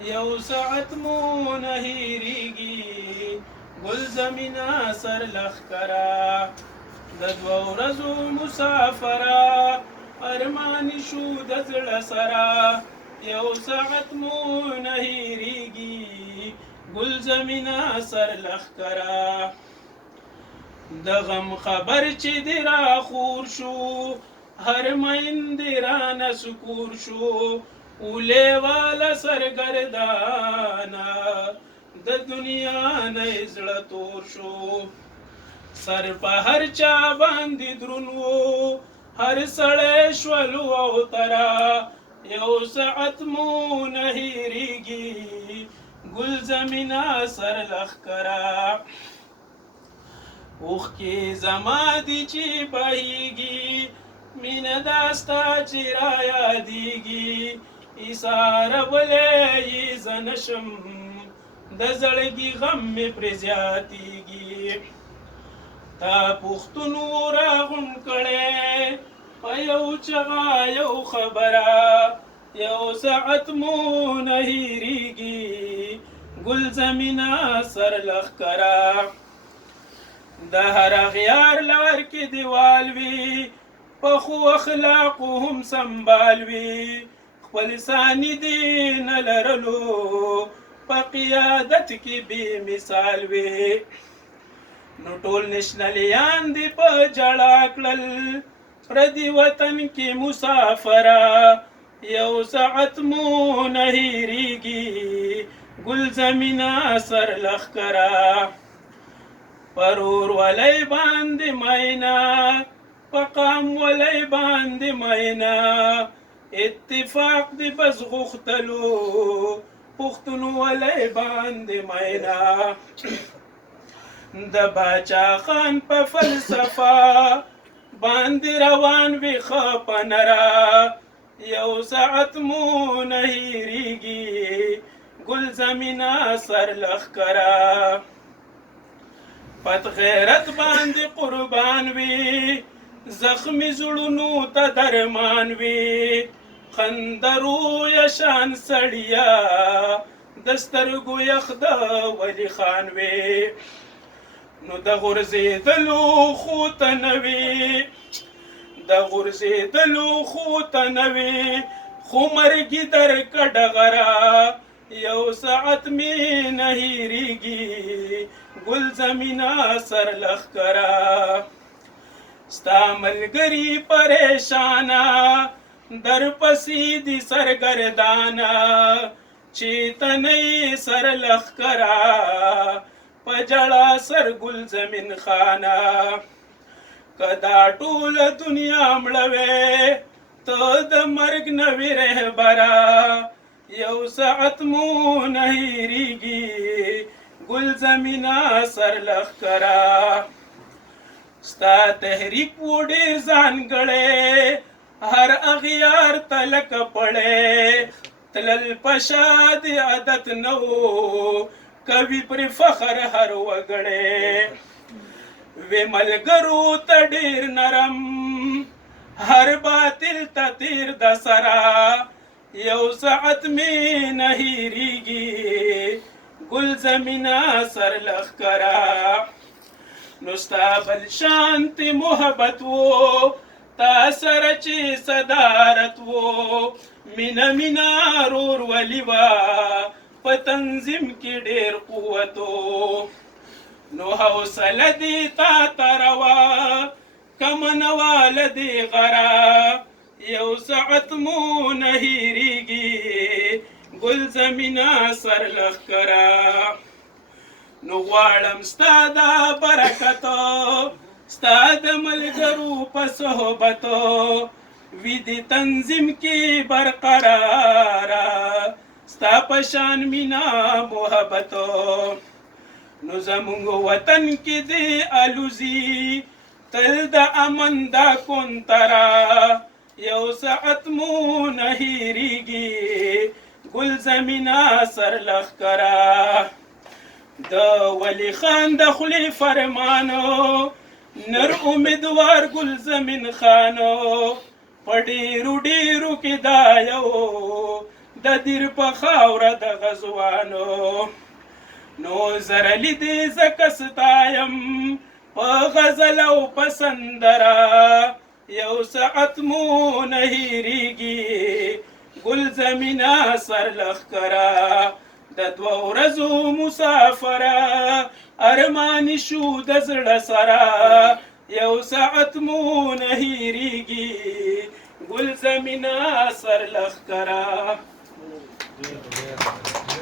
یو ساعت مو نه هېرېږي ګل زمینه سر لښکره د دوه ورځو مسافره ارمان شو د زړه سره یو ساعت مو نه هېرېږي ګل زمینه سر لښکره د غم خبر چې دې راخور شو هر میندې رانه سکور شو اولی والا سرګردانه د دنیا نه یې زړه تور شو سر په هر چا باندې دروند و هر سړی شولو او تره یو ساعت مو نه هېرېږي ګل زمینه سر لښکره اوښکې زما دي چې بهیږي مینه دا ستا چې رایادېږي ایسارولی یې زه نشم د زړګي غم مې پرې زیاتېږي تا پوښتون و راغونډ کړی په یو چغه یو خبره یو ساعت مو نه هېرېږي ګل زمینه سر لښکره د هر اغیار لار کې دیوال وي پخو اخلاقو هم سنبال وي خپل ثاني دې نه لرلو په قیادت کې بې مثال وي نو ټول نشنلیان دې په جړا کړل پردي وطن کې مسافره یو ساعت مو نه هېرېږي ګل زمینه سر لښکره پرور ولی باندې مینا پقام ولی باندې مینا اتفاق دی بس غختلو پختون ولی باندې مینا د باچا خان په فلسفه باندې روان وي ښه پنره یو ساعت مو نه هېرېږي ګل زمینه سر لښکره پت غیرت باندې قربان وي زخمی زړونو ته درمان وي خندرو یشان سړیا د سترګو یخ د ولی خان وي نو د غورځېدلو خو ته نه وي د غورځېدلو خو ته نه وي خو مرګي درکه ډغره یو ساعت مې نه هېرېږي ګل زمینه سر لښکره ستا ملګري پریشانه درپسې دي سرګردانه چې ته نه یې سر لښکره په ژړا سر ګل زمین خانه که دا ټوله دنیا مړه وې ته د مرګ نه وې رهبره یو ساعت مو نه هېرېږي ګل زمینه سر لښکره ستا تحریک و ډېر ځانګړی هر اغیار ته لکه پړی تلل په شا د عادت نه و کوي پرې فخر هر وګړی وې ملګرو ته ډېر نرم هر باطل ته تیر د سره یو ساعت مې نه هېرېږي ګل زمینه سر لښکره نو ستا بل شانتې محبت و تا سره چې صدارت و مینه مینه رور ولي وه په تنظیم کې ډېر قوت و نو حوصله دې تا ته روا کمه نه واله دې غره یو ساعت مو نه هېرېږي ګل زمینه سر لښکره نو غواړم ستا دا برکتو ستا د ملګرو په صحبتو وي دې تنظیم کې برقراره ستا په شان مینا محبتو نو زمونږ وطن کې دې الوزي تل د امن دا کونتره یو ساعت مو نه هېرېږي ګل زمینه سر لښکره د ولی خان د خولې فرمانو نر امیدوار ګل زمین خانو په ډېرو ډېرو کې دا یو د دیر په خاوره د غزوانو نو زره لیدې زکه ستایم په غزل او په سندره یو ساعت مو نه هېرېږي ګل زمینه سر لښکره د دوه ورځو مسافره ارماني شو د زړه سره یو ساعت مو نه هېرېږي ګل زمینه سر لښکره